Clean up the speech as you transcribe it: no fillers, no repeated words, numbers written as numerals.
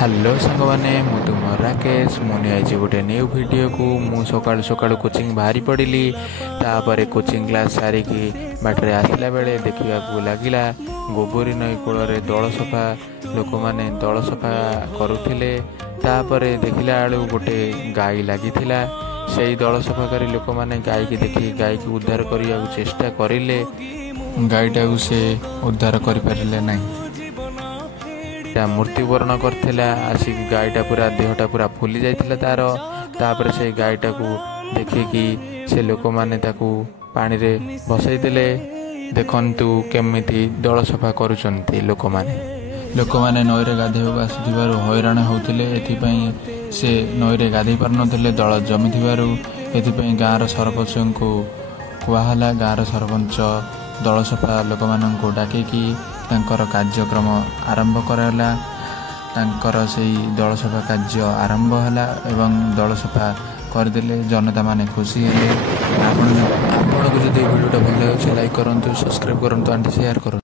Hello सांग मैंने मु तुम राकेश मुनि आई गोटे न्यू वीडियो को मु सकाळु सकाळु कोचिंग बाहरी पड़िली। तापर कोचिंग क्लास सारिकी बाटरे आसला बेले देखा लगिला गोबरी नई कूल दल सफा लोक मैंने दल सफा करुले। तापर देखला बेलू गोटे गाई लगी से दल सफा कर लोक मैंने गाई की देखी गाई की उद्धार करने चेष्टा करें गाईटा से उद्धार करें ना मृत्युवरण करथिला। आसिक गाईटा पूरा देहटा पूरा फुली जाइथिला तापर से गाईटा को देखिकी से लोक मैंने पानी रे बसई देले। देखंतु केमिति दल सफा करुचंती लोक मैंने नईरे गाधेवा आसुथिबारु हैरान होउथिले। एथिपई से नईरे गाधे पारनथिले दल जमिथिबारु एथिपई गाँर सरपंच को कुहाला। गाँर सरपंच दल सफा लोक माननकु डाकिकी तांकर कार्यक्रम आरंभ कराला। तांकर सेई दल सफा कार्य आरंभ होला एवं दल सफा करदेले। जनता माने खुशी हेले। आपन को जदि वीडियोटा भल लाइक करंतु, सब्सक्राइब करंतु, एंड शेयर करंतु।